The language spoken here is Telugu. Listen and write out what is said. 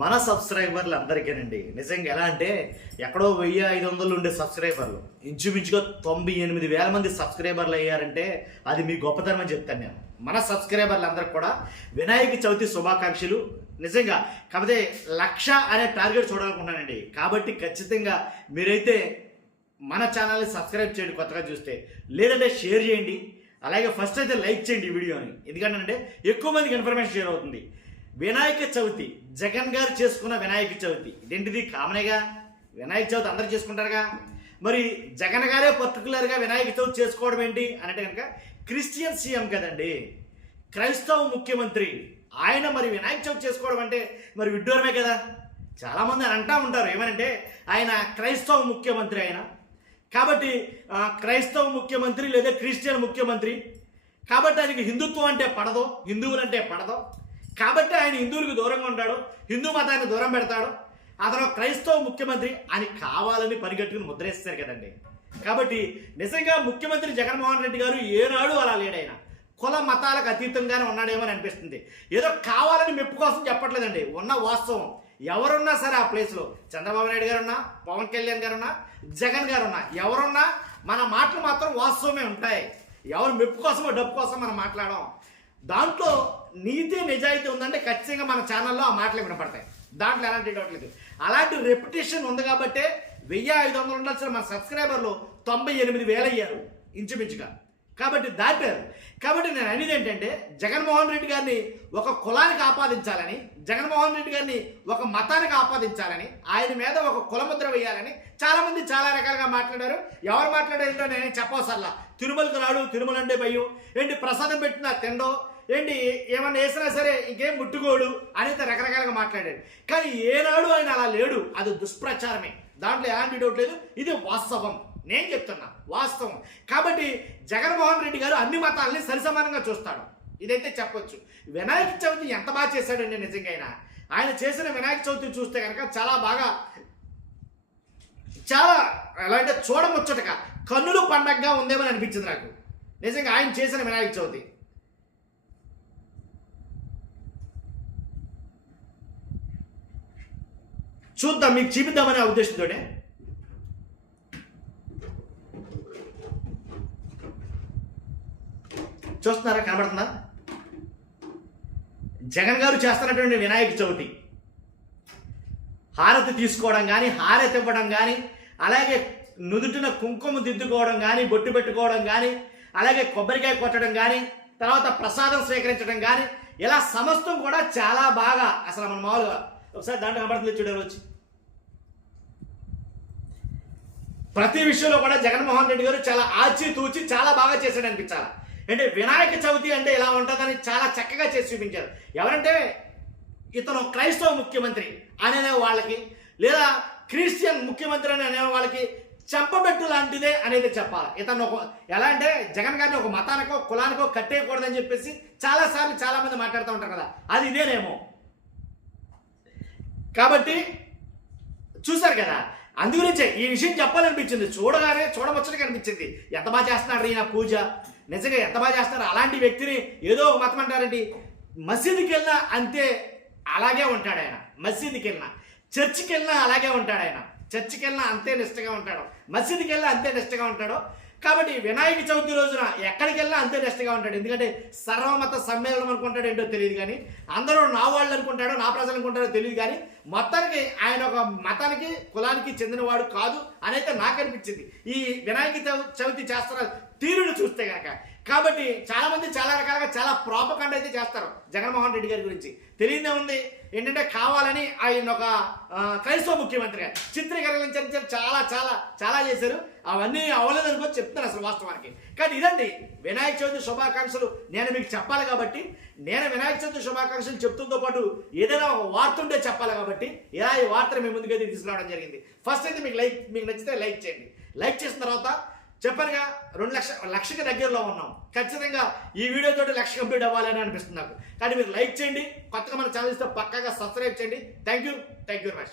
మన సబ్స్క్రైబర్లు అందరికీనండి. నిజంగా ఎలా అంటే ఎక్కడో 1500 ఉండే సబ్స్క్రైబర్లు ఇంచుమించుగా 98,000 మంది సబ్స్క్రైబర్లు అయ్యారంటే అది మీ గొప్పతనం అని చెప్తాను నేను. మన సబ్స్క్రైబర్లు అందరికి కూడా వినాయక చవితి శుభాకాంక్షలు. నిజంగా కాకపోతే 1,00,000 అనే టార్గెట్ చూడాలనుకుంటున్నానండి. కాబట్టి ఖచ్చితంగా మీరైతే మన ఛానల్ని సబ్స్క్రైబ్ చేయండి కొత్తగా చూస్తే, లేదంటే షేర్ చేయండి. అలాగే ఫస్ట్ అయితే లైక్ చేయండి ఈ వీడియోని, ఎందుకంటే ఎక్కువ మందికి ఇన్ఫర్మేషన్ షేర్ అవుతుంది. వినాయక చవితి జగన్ గారు చేసుకున్న వినాయక చవితి ఇదేంటిది కామనేగా, వినాయక చవితి అందరూ చేసుకుంటారుగా, మరి జగన్ గారే పర్టికులర్గా వినాయక చవితి చేసుకోవడం ఏంటి అంటే కనుక క్రిస్టియన్ సీఎం కదండి, క్రైస్తవ ముఖ్యమంత్రి ఆయన, మరి వినాయక చవితి చేసుకోవడం అంటే మరి విడ్డూరమే కదా. చాలామంది అంటూ ఉంటారు ఏమనంటే ఆయన క్రైస్తవ ముఖ్యమంత్రి ఆయన కాబట్టి, క్రైస్తవ ముఖ్యమంత్రి లేదా క్రిస్టియన్ ముఖ్యమంత్రి కాబట్టి ఆయనకి హిందుత్వం అంటే పడదు, హిందువులంటే పడదు కాబట్టి ఆయన హిందువులకు దూరంగా ఉంటాడు, హిందూ మతాన్ని దూరం పెడతాడు, అతను క్రైస్తవ ముఖ్యమంత్రి అని కావాలని పరిగెట్టుకుని ముద్రేస్తారు కదండి. కాబట్టి నిజంగా ముఖ్యమంత్రి జగన్మోహన్ రెడ్డి గారు ఏనాడు అలా లేడైనా కుల మతాలకు అతీతంగానే ఉన్నాడేమో అని అనిపిస్తుంది. ఏదో కావాలని మెప్పు కోసం చెప్పట్లేదండి, ఉన్న వాస్తవం. ఎవరున్నా సరే ఆ ప్లేస్లో చంద్రబాబు నాయుడు గారు ఉన్నా, పవన్ కళ్యాణ్ గారు ఉన్నా, జగన్ గారు ఉన్నా, ఎవరున్నా మన మాటలు మాత్రం వాస్తవమే ఉంటాయి. ఎవరు మెప్పు కోసమో డబ్బు కోసం మనం మాట్లాడడం, దాంట్లో నీతి నిజాయితీ ఉందంటే ఖచ్చితంగా మన ఛానల్లో ఆ మాటలు వినపడతాయి. దాంట్లో ఎలాంటి డౌట్ లేదు. అలాంటి రెప్యుటేషన్ ఉంది కాబట్టే 1500 ఉండాల్సిన మన సబ్స్క్రైబర్లు 98,000 అయ్యారు ఇంచుమించుగా. కాబట్టి దాటారు. కాబట్టి నేను అనేది ఏంటంటే జగన్మోహన్ రెడ్డి గారిని ఒక కులానికి ఆపాదించాలని, జగన్మోహన్ రెడ్డి గారిని ఒక మతానికి ఆపాదించాలని, ఆయన మీద ఒక కులముద్ర వేయాలని చాలామంది చాలా రకాలుగా మాట్లాడారు. ఎవరు మాట్లాడారంటో నేను చెప్పవసరలా. తిరుమలకు రాడు, తిరుమల అంటే భయం, ఏంటి ప్రసాదం పెట్టినా తిండో, ఏంటి ఏమన్నా వేసినా సరే ఇంకేం ముట్టుకోడు అనేది రకరకాలుగా మాట్లాడాడు. కానీ ఏనాడు ఆయన అలా లేడు, అది దుష్ప్రచారమే, దాంట్లో ఎలాంటి డౌట్ లేదు. ఇది వాస్తవం, నేను చెప్తున్నా వాస్తవం. కాబట్టి జగన్మోహన్ రెడ్డి గారు అన్ని మతాలని సరిసమానంగా చూస్తాడు, ఇదైతే చెప్పొచ్చు. వినాయక చవితి ఎంత బాగా చేశాడండి నిజంగా. ఆయన చేసిన వినాయక చవితి చూస్తే కనుక చాలా బాగా, చాలా ఎలా అంటే చూడముచ్చటగా కన్నులు పండగగా ఉందేమని అనిపించింది నాకు నిజంగా ఆయన చేసిన వినాయక చవితి. చూద్దాం, మీకు చూపిద్దామనే ఉద్దేశంతోనే. చూస్తున్నారా, కనబడుతుందా? జగన్ గారు చేస్తున్నటువంటి వినాయక చవితి హారతి తీసుకోవడం కానీ, హారతి ఇవ్వడం కానీ, అలాగే నుదుటిన కుంకుమ దిద్దుకోవడం కానీ, బొట్టు పెట్టుకోవడం కానీ, అలాగే కొబ్బరికాయ కొట్టడం కానీ, తర్వాత ప్రసాదం స్వీకరించడం కానీ, ఇలా సమస్తం కూడా చాలా బాగా అసలు మన మామూలుగా ఒకసారి దాంట్లో కనబడుతుంది చూడాలి వచ్చి. ప్రతి విషయంలో కూడా జగన్మోహన్ రెడ్డి గారు చాలా ఆచితూచి చాలా బాగా చేశాడు అనిపించాలి. అంటే వినాయక చవితి అంటే ఇలా ఉంటుందని చాలా చక్కగా చేసి చూపించారు. ఎవరంటే ఇతను క్రైస్తవ ముఖ్యమంత్రి అనే వాళ్ళకి, లేదా క్రిస్టియన్ ముఖ్యమంత్రి అని అనే వాళ్ళకి చెంపబెట్టు లాంటిదే అనేది చెప్పాలి. ఇతను ఎలా అంటే జగన్ గారిని ఒక మతానికో కులానికో కట్టేయకూడదని చెప్పేసి చాలాసార్లు చాలామంది మాట్లాడుతూ ఉంటారు కదా, అది ఇదేనేమో. కాబట్టి చూసారు కదా, అందుగురించే ఈ విషయం చెప్పాలనిపించింది. చూడగానే చూడవచ్చుగా అనిపించింది. ఎంత బాగా చేస్తున్నాడు ఈయన పూజ, నిజంగా ఎంత బాగా చేస్తున్నారు. అలాంటి వ్యక్తిని ఏదో ఒక మతం అంటారండి. మసీదుకి వెళ్ళినా అంతే అలాగే ఉంటాడు ఆయన, మసీదుకి వెళ్ళినా, చర్చికి వెళ్ళినా అలాగే ఉంటాడు ఆయన, చర్చికి వెళ్ళినా అంతే నిష్టగా ఉంటాడు, మసీదుకి వెళ్ళినా అంతే నిష్టగా ఉంటాడు. కాబట్టి వినాయక చవితి రోజున ఎక్కడికి వెళ్ళినా అంతే నిష్టగా ఉంటాడు. ఎందుకంటే సర్వమత సమ్మేళనం అనుకుంటాడు ఏంటో తెలియదు కానీ, అందరూ నా వాళ్ళు అనుకుంటాడో నా ప్రజలు అనుకుంటాడో తెలియదు కానీ, మొత్తానికి ఆయన ఒక మతానికి కులానికి చెందినవాడు కాదు అని అయితే నాకు అనిపించింది ఈ వినాయక చవితి చేస్తున్న తీరును చూస్తే కనుక. కాబట్టి చాలామంది చాలా రకాలుగా చాలా ప్రాపకాండ అయితే చేస్తారు జగన్మోహన్ రెడ్డి గారి గురించి. తెలియదే ఉంది ఏంటంటే కావాలని ఆయన ఒక క్రైస్తవ ముఖ్యమంత్రిగా చిత్రీకరించే చాలా చాలా చాలా చేశారు. అవన్నీ అవ్వలేదనుకో చెప్తాను అసలు వాస్తవానికి. కానీ ఇదండి వినాయక చవితి శుభాకాంక్షలు నేను మీకు చెప్పాలి కాబట్టి, నేను వినాయక చవితి శుభాకాంక్షలు చెప్తుంతో పాటు ఏదైనా ఒక వార్త ఉంటే చెప్పాలి కాబట్టి ఇలా ఈ వార్తను మీ ముందుకైతే తీసుకురావడం జరిగింది. ఫస్ట్ అయితే మీకు నచ్చితే లైక్ చేయండి. లైక్ చేసిన తర్వాత చెప్పానుగా 2,00,000 దగ్గరలో ఉన్నాం. ఖచ్చితంగా ఈ వీడియోతో 1,00,000 కంప్లీట్ అవ్వాలని అనిపిస్తుంది నాకు. కానీ మీరు లైక్ చేయండి, కొత్తగా మన ఛానల్ ఇస్తే పక్కాగా సబ్స్క్రైబ్ చేయండి. Thank you very much.